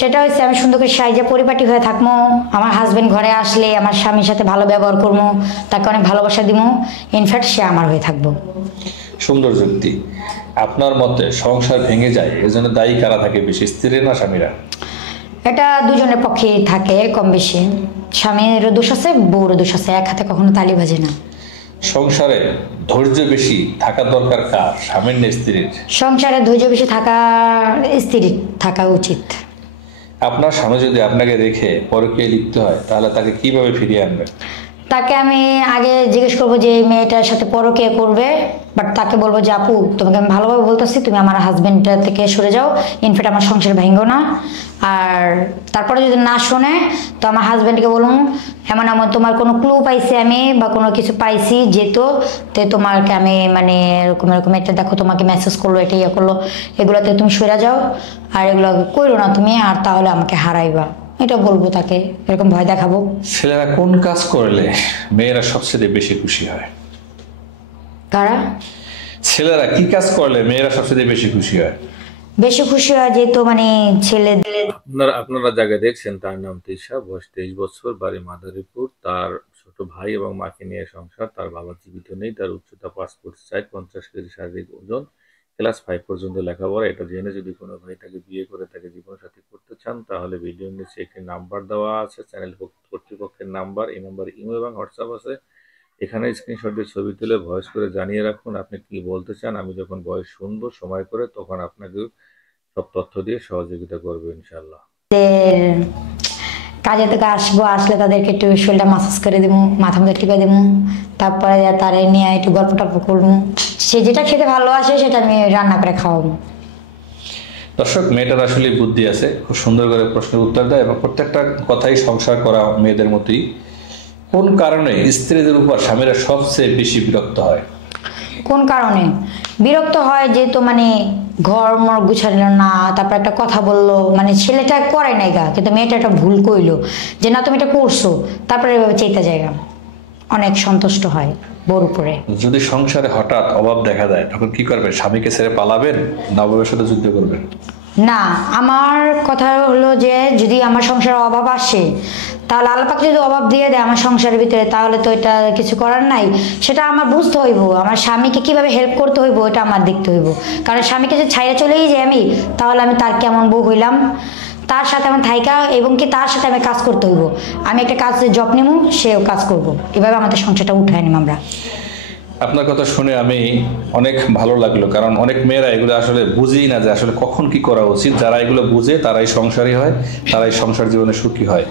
সেটা হচ্ছে আমি সুন্দর করে সাইজে পরিপাটি হয়ে থাকবো, আমার হাজবেন্ড ঘরে আসলে আমার স্বামীর সাথে ভালো ব্যবহার করবো, তাকে অনেক ভালোবাসা দিব, ইনফ্যাক্ট সে আমার হয়ে থাকবো। সুন্দর যুক্তি। আপনার মতে সংসার ভেঙে যায় এর জন্য দায়ী কারা থাকে বেশি, স্ত্রী না স্বামীরা? এটা দুজনের পক্ষেই থাকে কম বেশি, স্বামীর দোষ আছে, বউর দোষ আছে, এক হাতে কখনো তালি বাজে না। সংসারে ধৈর্য বেশি থাকা দরকার কার, স্বামীর না স্ত্রীর? সংসারে ধৈর্য বেশি থাকা স্ত্রীর থাকা উচিত। আপনার স্বামী যদি আপনাকে রেখে পরকীয়ায় লিপ্ত হয় তাহলে তাকে কিভাবে ফিরিয়ে আনবেন? তাকে আমি আগে জিজ্ঞেস করবো যে এই মেয়েটার সাথে পরকীয়া করবে, বাট তাকে বলবো যে আপু তোমাকে আমি ভালোভাবে বলতেছি, তুমি আমার হাজবেন্ডটা থেকে সরে যাও, ইনফ্যাক্ট আমার সংসার ভেঙ্গো না। আর তারপরে যদি না শোনে তো আমার হাজবেন্ডকে বলুন এমন এমন তোমার কোনো ক্লু পাইছি আমি বা কোনো কিছু পাইছি যেহেতু তে তোমাকে আমি মানে এরকম এরকম একটা দেখো তোমাকে মেসেজ করলো, এটা ইয়ে করলো, এগুলোতে তুমি সরে যাও আর এগুলো করো না তুমি, আর তাহলে আমাকে হারাইবা, এটা বলবো তাকে, এরকম ভয় দেখাবো। ছেলেরা কোন কাজ করলে মেয়েরা সবচেয়ে বেশি খুশি হয়? কারা? ছেলেরা কি কাজ করলে মেয়েরা সবচেয়ে বেশি খুশি হয়? বেশি খুশি হয় যেহেতু মানে ছেলেদের। আপনারা যাকে দেখছেন তার নাম তৃষা, বয়স 23 বছর, বাড়ি মাদারীপুর। তার ছোট ভাই এবং মাকে নিয়ে সংসার। তার বাবা জীবিত নেই। তার উচ্চতা 5 ফুট 4, 50 কেজি শারীরিক ওজন, ক্লাস 5 পর্যন্ত লেখাপড়া। এটা জেনে যদি কোনো ভাই তাকে বিয়ে করে তাকে জীবনসাথী করতে চান তাহলে ভিডিওর নিচে একটি নাম্বার দেওয়া আছে, চ্যানেল কর্তৃপক্ষের নাম্বার। এই নাম্বারে ইমো এবং হোয়াটসঅ্যাপ আছে। এখানে স্ক্রিনশট দিয়ে ছবি তুলে ভয়েস করে জানিয়ে রাখুন আপনি কি বলতে চান। আমি যখন ভয়েস শুনবো সময় করে তখন আপনাকে সব তথ্য দিয়ে সহযোগিতা করবো ইনশাল্লাহ। কাজে থেকে আসবো, আসলে তাদেরকে একটু শরীরটা মাসাজ করে দেবো, মাথা মধ্যে টিপে দেবো, তারপরে তারা নিয়ে একটু গল্প টল্প করবো, সে যেটা খেতে ভালোবাসে সেটা আমি রান্না করে খাওয়াবো। দর্শক, মেয়েটার আসলে বুদ্ধি আছে, খুব সুন্দর করে প্রশ্নের উত্তর দেয় এবং প্রত্যেকটা কথাই সংসার করা মেয়েদের মতোই। কোন কারণে স্ত্রীদের উপর স্বামীরা সবচেয়ে বেশি বিরক্ত হয়? কোন কারণে বিরক্ত হয়? যেহেতু মানে ঘর মর গুছালো না, তারপর একটা কথা বললো, মানে ছেলেটা করে নাই গা কিন্তু মেয়েটা একটা ভুল কইলো যে না তুমি এটা করছো, তারপরে এভাবে চেতা জায়গা অনেক সন্তুষ্ট হয় বোর উপরে। যদি সংসারে হঠাৎ অভাব দেখা দেয় তখন কি করবেন? স্বামীকে ছেড়ে পালাবেন না অভাবের সাথে যুদ্ধ করবেন? না, আমার কথা হলো যে যদি আমার সংসারে অভাব আসে তাহলে আল্লাহ পাক যদি অভাব দিয়ে দেয় আমার সংসারের ভিতরে তাহলে তো এটা কিছু করার নাই, সেটা আমার বুঝতে হইব, আমার স্বামীকে কিভাবে হেল্প করতে হইব এটা আমার দেখতে হইব। কারণ স্বামীকে যদি ছাইড়ে চলেই যাই আমি, তাহলে আমি তার কেমন বউ হইলাম, তার সাথে আমার থাইকা এবং কি তার সাথে আমি কাজ করতে হইব, আমি একটা কাজ জব নেব, সেও কাজ করব, এভাবে আমাদের সংসারটা উঠাই নিব আমরা। আপনার কথা শুনে আমি অনেক ভালো লাগলো, কারণ অনেক মেয়েরা এগুলো আসলে বুঝেই না যে আসলে কখন কি করা উচিত। যারা এগুলো বুঝে তারাই সংসারী হয়, তারাই সংসার জীবনে সুখী হয়।